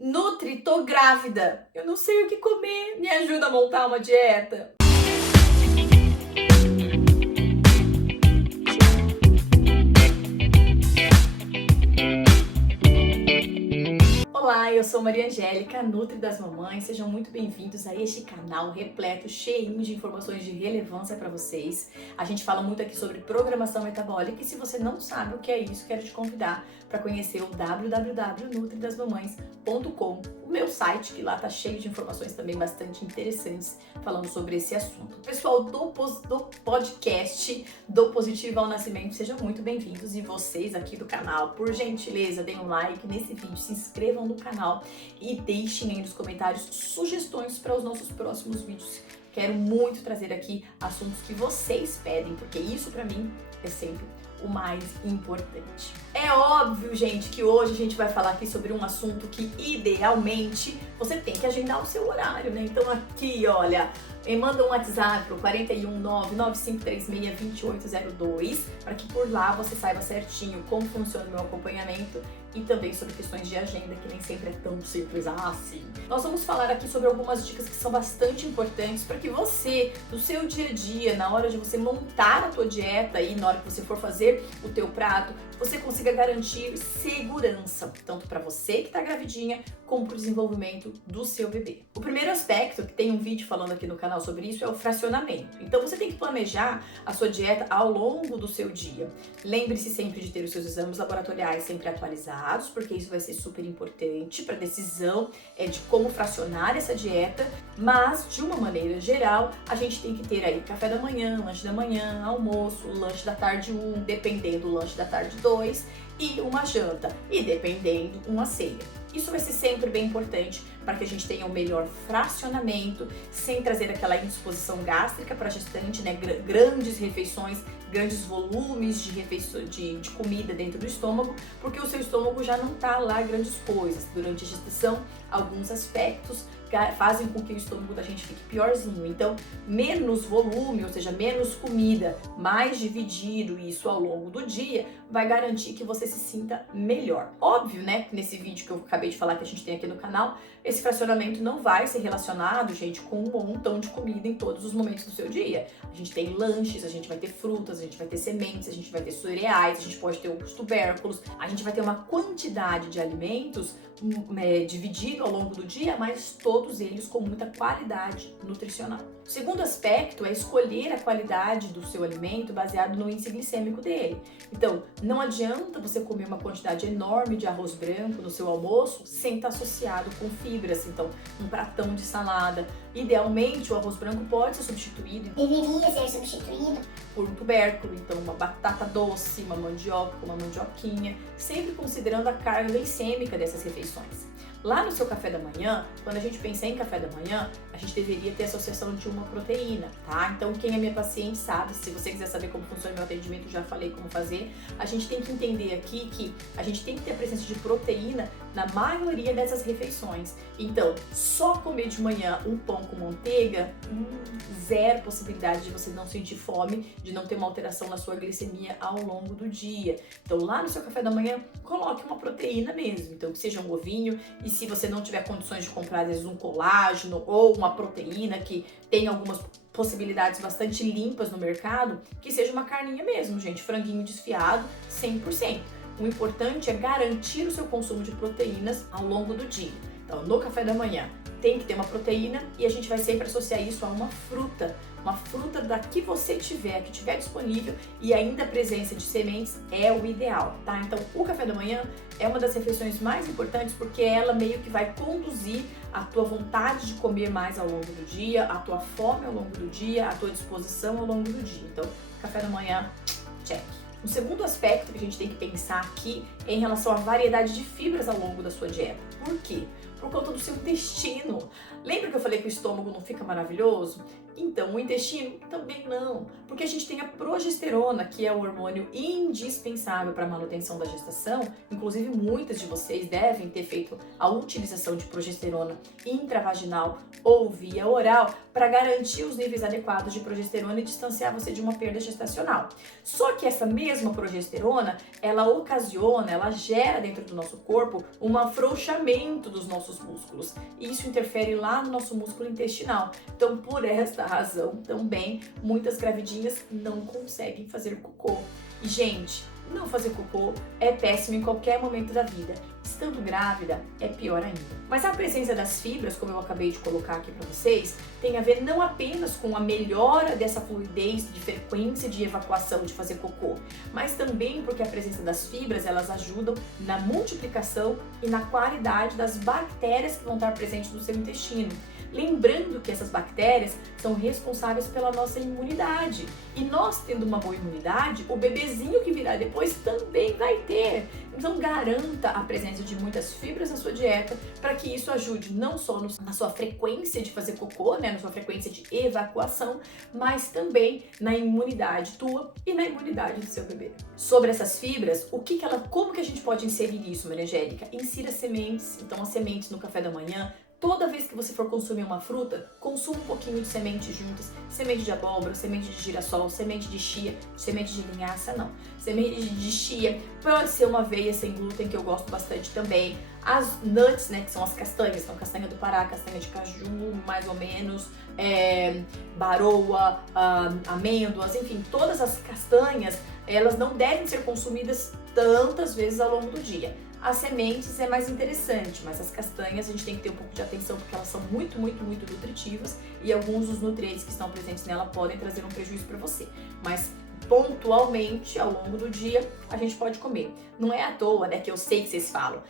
Nutri, tô grávida. Eu não sei o que comer. Me ajuda a montar uma dieta. Olá, eu sou Maria Angélica, Nutri das Mamães. Sejam muito bem-vindos a este canal repleto, cheinho de informações de relevância para vocês. A gente fala muito aqui sobre programação metabólica e se você não sabe o que é isso, quero te convidar para conhecer o www.nutridasmamães.com, o meu site, que lá tá cheio de informações também bastante interessantes falando sobre esse assunto. Pessoal do podcast do Positivo ao Nascimento, sejam muito bem-vindos, e vocês aqui do canal, por gentileza, deem um like nesse vídeo, se inscrevam no canal e deixem aí nos comentários sugestões para os nossos próximos vídeos. Quero muito trazer aqui assuntos que vocês pedem, porque isso para mim é sempre o mais importante. É óbvio, gente, que hoje a gente vai falar aqui sobre um assunto que idealmente você tem que agendar o seu horário, né? Então aqui, olha, manda um WhatsApp pro 41995362802 para que por lá você saiba certinho como funciona o meu acompanhamento e também sobre questões de agenda, que nem sempre é tão simples assim. Nós vamos falar aqui sobre algumas dicas que são bastante importantes para que você, no seu dia a dia, na hora de você montar a tua dieta e na hora que você for fazer o teu prato, você consiga garantir segurança, tanto para você que está gravidinha, como para o desenvolvimento do seu bebê. O primeiro aspecto, que tem um vídeo falando aqui no canal sobre isso, é o fracionamento. Então você tem que planejar a sua dieta ao longo do seu dia. Lembre-se sempre de ter os seus exames laboratoriais sempre atualizados, porque isso vai ser super importante para a decisão de como fracionar essa dieta, mas de uma maneira geral, a gente tem que ter aí café da manhã, lanche da manhã, almoço, lanche da tarde 1, dependendo, lanche da tarde 2 e uma janta, e dependendo, uma ceia. Isso vai ser sempre bem importante para que a gente tenha o melhor fracionamento, sem trazer aquela indisposição gástrica para a gestante, né? Grandes refeições, grandes volumes de refeições de comida dentro do estômago, porque o seu estômago já não tá lá grandes coisas. Durante a gestação, alguns aspectos fazem com que o estômago da gente fique piorzinho. Então, menos volume, ou seja, menos comida, mais dividido isso ao longo do dia, vai garantir que você se sinta melhor. Óbvio, né, nesse vídeo que eu acabei de falar que a gente tem aqui no canal, esse fracionamento não vai ser relacionado, gente, com um montão de comida em todos os momentos do seu dia. A gente tem lanches, a gente vai ter frutas, a gente vai ter sementes, a gente vai ter cereais, a gente pode ter os tubérculos, a gente vai ter uma quantidade de alimentos dividido ao longo do dia, mas todos eles com muita qualidade nutricional. O segundo aspecto é escolher a qualidade do seu alimento baseado no índice glicêmico dele. Então, não adianta você comer uma quantidade enorme de arroz branco no seu almoço sem estar associado com fibras. Então, um pratão de salada. Idealmente, o arroz branco pode ser substituído, deveria ser substituído por um tubérculo, então uma batata doce, uma mandioca, uma mandioquinha, sempre considerando a carga glicêmica dessas refeições. Lá no seu café da manhã, quando a gente pensa em café da manhã, a gente deveria ter associação de uma proteína, tá? Então, quem é minha paciente sabe, se você quiser saber como funciona o meu atendimento, já falei como fazer. A gente tem que entender aqui que a gente tem que ter a presença de proteína na maioria dessas refeições. Então, só comer de manhã um pão com manteiga, zero possibilidade de você não sentir fome, de não ter uma alteração na sua glicemia ao longo do dia. Então, lá no seu café da manhã, coloque uma proteína mesmo. Então, que seja um ovinho. E se você não tiver condições de comprar, às vezes, um colágeno ou uma proteína que tem algumas possibilidades bastante limpas no mercado, que seja uma carninha mesmo, gente, franguinho desfiado, 100%. O importante é garantir o seu consumo de proteínas ao longo do dia. Então, no café da manhã, tem que ter uma proteína e a gente vai sempre associar isso a uma fruta da que você tiver, que tiver disponível, e ainda a presença de sementes é o ideal, tá? Então, o café da manhã é uma das refeições mais importantes porque ela meio que vai conduzir a tua vontade de comer mais ao longo do dia, a tua fome ao longo do dia, a tua disposição ao longo do dia. Então, café da manhã, check. O segundo aspecto que a gente tem que pensar aqui é em relação à variedade de fibras ao longo da sua dieta. Por quê? Por conta do seu intestino. Lembra que eu falei que o estômago não fica maravilhoso? Então, o intestino também não, porque a gente tem a progesterona, que é o hormônio indispensável para a manutenção da gestação. Inclusive, muitas de vocês devem ter feito a utilização de progesterona intravaginal ou via oral para garantir os níveis adequados de progesterona e distanciar você de uma perda gestacional. Só que essa mesmo a progesterona, ela ocasiona, ela gera dentro do nosso corpo um afrouxamento dos nossos músculos. E isso interfere lá no nosso músculo intestinal. Então, por esta razão, também, muitas gravidinhas não conseguem fazer cocô. E, gente, não fazer cocô é péssimo em qualquer momento da vida. Estando grávida, é pior ainda. Mas a presença das fibras, como eu acabei de colocar aqui para vocês, tem a ver não apenas com a melhora dessa fluidez de frequência de evacuação de fazer cocô, mas também porque a presença das fibras, elas ajudam na multiplicação e na qualidade das bactérias que vão estar presentes no seu intestino. Lembrando que essas bactérias são responsáveis pela nossa imunidade. E nós tendo uma boa imunidade, o bebezinho que virá depois também vai ter. Então garanta a presença de muitas fibras na sua dieta para que isso ajude não só na sua frequência de fazer cocô, né, na sua frequência de evacuação, mas também na imunidade tua e na imunidade do seu bebê. Sobre essas fibras, como que a gente pode inserir isso, Maria Angélica? Insira sementes, então as sementes no café da manhã. Toda vez que você for consumir uma fruta, consuma um pouquinho de semente juntas, semente de abóbora, semente de girassol, semente de chia, semente de linhaça não, semente de chia, pode ser uma aveia sem glúten que eu gosto bastante também, as nuts, né, que são as castanhas, então castanha do Pará, castanha de caju, mais ou menos, baroa, amêndoas, enfim, todas as castanhas, elas não devem ser consumidas tantas vezes ao longo do dia. As sementes é mais interessante, mas as castanhas a gente tem que ter um pouco de atenção porque elas são muito nutritivas e alguns dos nutrientes que estão presentes nela podem trazer um prejuízo para você. Mas pontualmente, ao longo do dia, a gente pode comer. Não é à toa, né, que eu sei que vocês falam,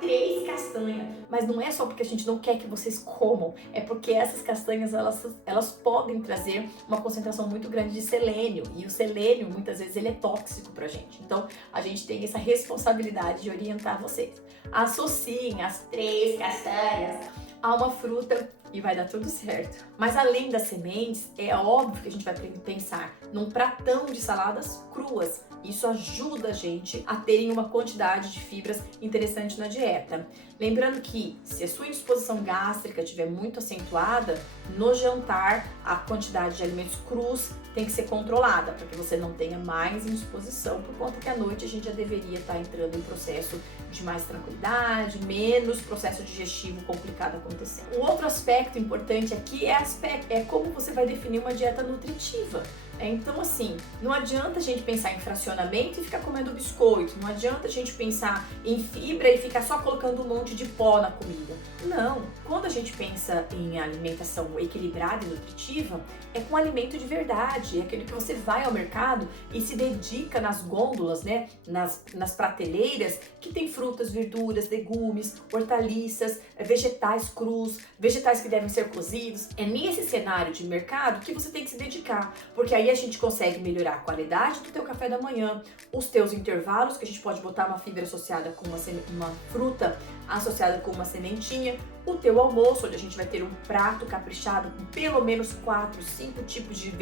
3 castanhas. Mas não é só porque a gente não quer que vocês comam, é porque essas castanhas, elas podem trazer uma concentração muito grande de selênio. E o selênio, muitas vezes, ele é tóxico pra gente. Então, a gente tem essa responsabilidade de orientar vocês. Associem as 3 castanhas a uma fruta e vai dar tudo certo. Mas além das sementes, é óbvio que a gente vai pensar num pratão de saladas cruas. Isso ajuda a gente a terem uma quantidade de fibras interessante na dieta. Lembrando que se a sua indisposição gástrica estiver muito acentuada, no jantar a quantidade de alimentos crus tem que ser controlada, para que você não tenha mais indisposição, por conta que à noite a gente já deveria estar entrando em processo de mais tranquilidade, menos processo digestivo complicado acontecendo. Um outro aspecto importante aqui é como você vai definir uma dieta nutritiva. Então, assim, não adianta a gente pensar em fracionamento e ficar comendo biscoito, não adianta a gente pensar em fibra e ficar só colocando um monte de pó na comida. Não, quando a gente pensa em alimentação equilibrada e nutritiva, é com alimento de verdade, é aquele que você vai ao mercado e se dedica nas gôndolas, né, nas prateleiras, que tem frutas, verduras, legumes, hortaliças, vegetais crus, vegetais que devem ser cozidos. É nesse cenário de mercado que você tem que se dedicar, porque aí a gente consegue melhorar a qualidade do teu café da manhã, os teus intervalos, que a gente pode botar uma fibra associada com uma fruta associada com uma sementinha, o teu almoço, onde a gente vai ter um prato caprichado com pelo menos 4, 5 tipos de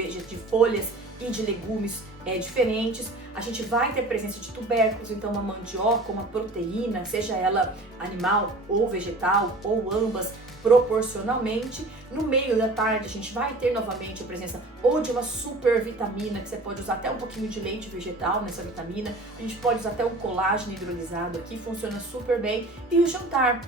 folhas e de legumes diferentes. A gente vai ter presença de tubérculos, então uma mandioca, uma proteína, seja ela animal ou vegetal, ou ambas, proporcionalmente. No meio da tarde a gente vai ter novamente a presença ou de uma super vitamina, que você pode usar até um pouquinho de leite vegetal nessa vitamina, a gente pode usar até um colágeno hidrolisado aqui, funciona super bem. E o jantar,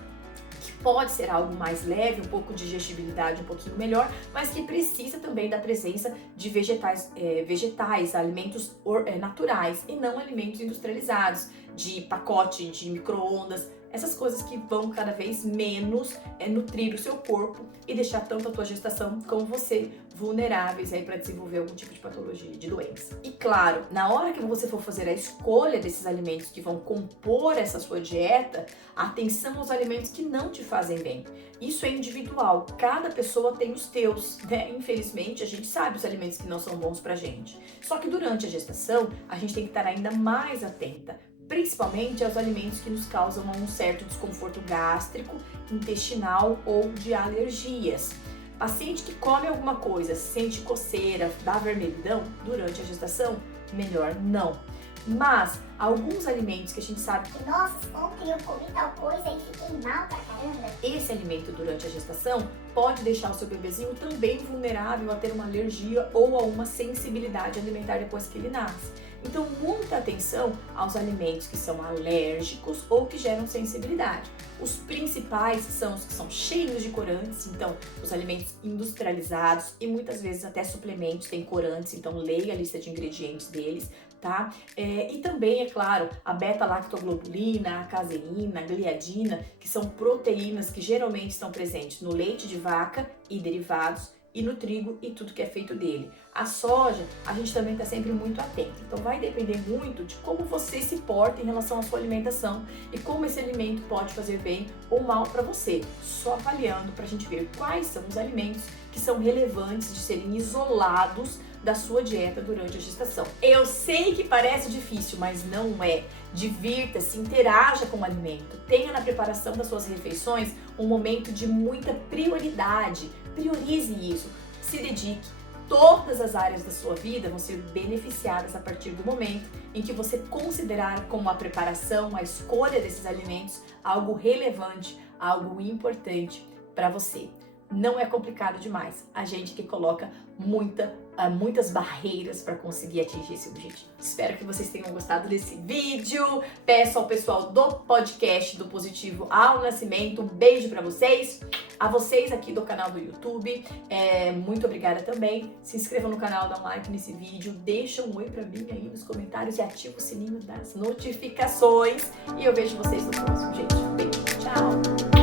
que pode ser algo mais leve, um pouco de digestibilidade um pouquinho melhor, mas que precisa também da presença de vegetais, alimentos naturais e não alimentos industrializados, de pacote, de micro-ondas, essas coisas que vão cada vez menos nutrir o seu corpo e deixar tanto a tua gestação como você vulneráveis aí para desenvolver algum tipo de patologia, de doença. E claro, na hora que você for fazer a escolha desses alimentos que vão compor essa sua dieta, atenção aos alimentos que não te fazem bem. Isso é individual, cada pessoa tem os teus, né? Infelizmente, a gente sabe os alimentos que não são bons pra gente. Só que durante a gestação, a gente tem que estar ainda mais atenta, principalmente aos alimentos que nos causam um certo desconforto gástrico, intestinal ou de alergias. Paciente que come alguma coisa, sente coceira, dá vermelhidão durante a gestação, melhor não. Mas alguns alimentos que a gente sabe que, nossa, ontem eu comi tal coisa e fiquei mal pra caramba. Esse alimento durante a gestação pode deixar o seu bebezinho também vulnerável a ter uma alergia ou a uma sensibilidade alimentar depois que ele nasce. Então, muita atenção aos alimentos que são alérgicos ou que geram sensibilidade. Os principais são os que são cheios de corantes, então os alimentos industrializados e muitas vezes até suplementos têm corantes, então leia a lista de ingredientes deles, tá? E também, é claro, a beta-lactoglobulina, a caseína, a gliadina, que são proteínas que geralmente estão presentes no leite de vaca e derivados, e no trigo e tudo que é feito dele. A soja, a gente também está sempre muito atento. Então vai depender muito de como você se porta em relação à sua alimentação e como esse alimento pode fazer bem ou mal para você. Só avaliando para a gente ver quais são os alimentos que são relevantes de serem isolados da sua dieta durante a gestação. Eu sei que parece difícil, mas não é. Divirta-se, interaja com o alimento. Tenha na preparação das suas refeições um momento de muita prioridade. Priorize isso. Se dedique. Todas as áreas da sua vida vão ser beneficiadas a partir do momento em que você considerar como a preparação, a escolha desses alimentos algo relevante, algo importante para você. Não é complicado demais. A gente que coloca muitas barreiras para conseguir atingir esse objetivo. Espero que vocês tenham gostado desse vídeo. Peço ao pessoal do podcast do Positivo ao Nascimento um beijo para vocês. A vocês aqui do canal do YouTube, muito obrigada também. Se inscrevam no canal, dá um like nesse vídeo, deixa um oi para mim aí nos comentários e ativa o sininho das notificações. E eu vejo vocês no próximo, gente. Beijo, tchau!